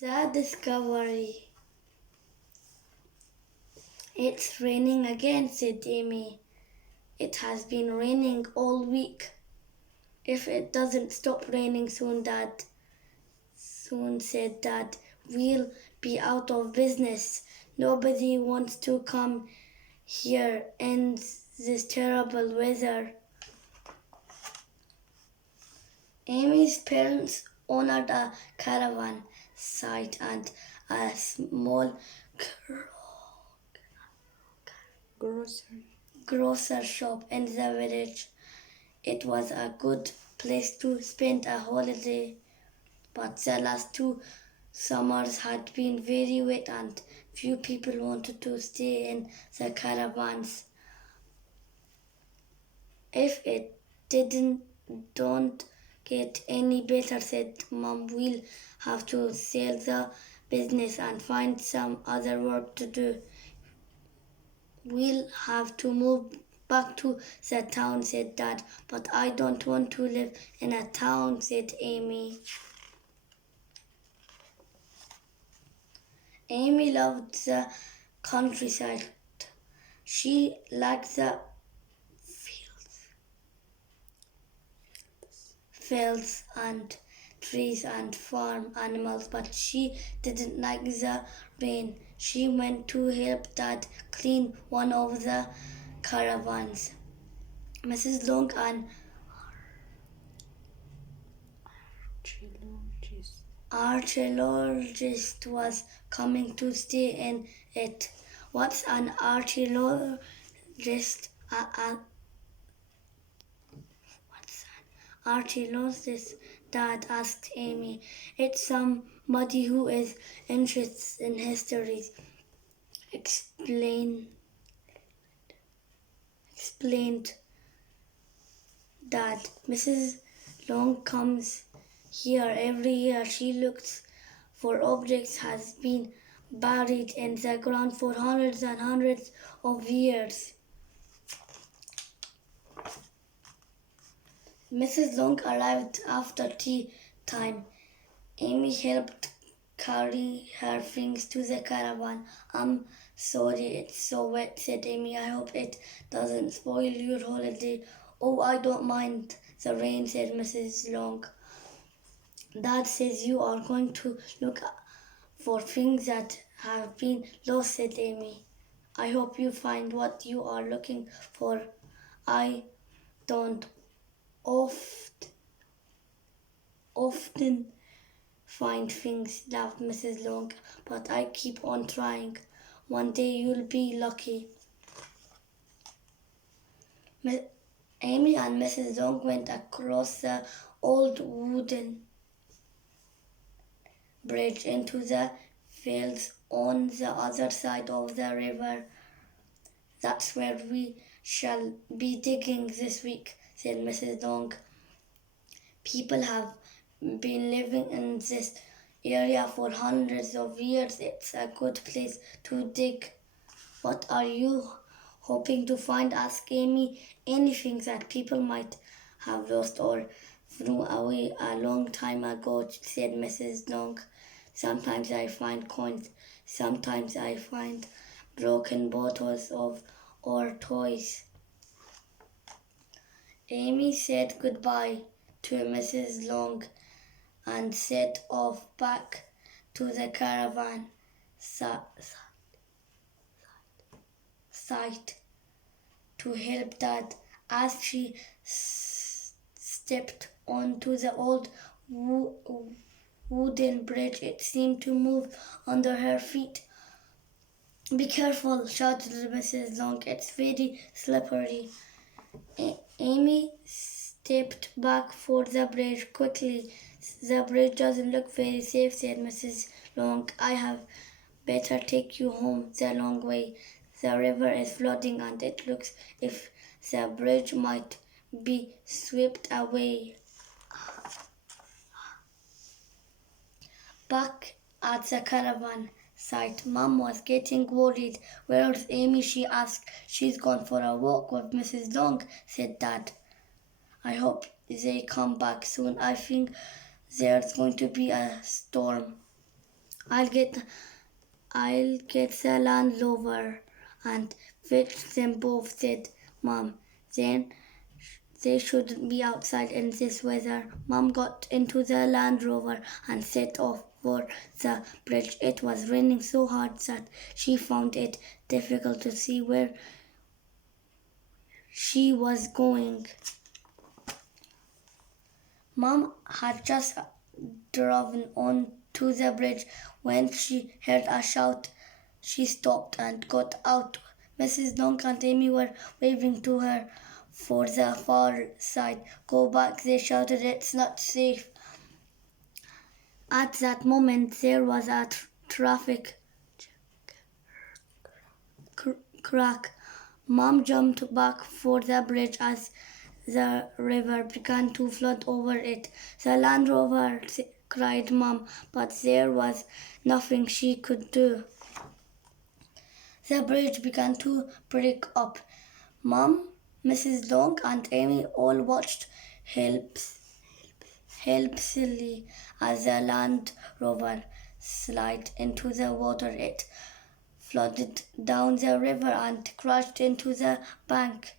The discovery. It's raining again, said Amy. It has been raining all week. If it doesn't stop raining soon, said Dad, we'll be out of business. Nobody wants to come here in this terrible weather. Amy's parents owned a caravan site and a small grocer shop in the village. It was a good place to spend a holiday, but the last 2 summers had been very wet and few people wanted to stay in the caravans. If it don't get any better, said Mom, we'll have to sell the business and find some other work to do. We'll have to move back to the town, said Dad. But I don't want to live in a town, said Amy. Amy loved the countryside. She liked the fields and trees and farm animals, but she didn't like the rain. She went to help Dad clean one of the caravans. Mrs. Long and archaeologist was coming to stay in it. What's an archaeologist? Archaeologist, Dad asked Amy. It's somebody who is interested in history. Explained Dad. Mrs. Long comes here every year. She looks for objects has been buried in the ground for hundreds and hundreds of years. Mrs. Long arrived after tea time. Amy helped carry her things to the caravan. I'm sorry it's so wet, said Amy. I hope it doesn't spoil your holiday. Oh, I don't mind the rain, said Mrs. Long. Dad says you are going to look for things that have been lost, said Amy. I hope you find what you are looking for. I don't often find things, laughed Mrs. Long, but I keep on trying. One day you'll be lucky. Amy and Mrs. Long went across the old wooden bridge into the fields on the other side of the river. That's where we shall be digging this week, said Mrs. Long. People have been living in this area for hundreds of years. It's a good place to dig. What are you hoping to find? Asked Amy. Anything that people might have lost or threw away a long time ago, said Mrs. Long. Sometimes I find coins. Sometimes I find broken bottles or toys. Amy said goodbye to Mrs. Long and set off back to the caravan site to help Dad. As she stepped onto the old wooden bridge, it seemed to move under her feet. Be careful, shouted Mrs. Long. It's very slippery. Amy stepped back for the bridge quickly. The bridge doesn't look very safe, said Mrs. Long. I have better take you home the long way. The river is flooding and it looks if the bridge might be swept away. Back at the caravan site, Mom was getting worried. Where's Amy? She asked. She's gone for a walk with Mrs. Long, said Dad. I hope they come back soon. I think there's going to be a storm. I'll get I'll get the Land Rover and fix them both, said Mom. Then they shouldn't be outside in this weather. Mom got into the Land Rover and set off for the bridge. It was raining so hard that she found it difficult to see where she was going. Mom had just driven on to the bridge when she heard a shout. She stopped and got out. Mrs. Donk and Amy were waving to her for the far side. Go back, they shouted, it's not safe. At that moment, there was a traffic crack. Mom jumped back for the bridge as the river began to flood over it. The Land Rover, cried Mom, but there was nothing she could do. The bridge began to break up. Mom, Mrs. Donk, and Amy all watched helplessly as the Land Rover slid into the water. It flooded down the river and crashed into the bank.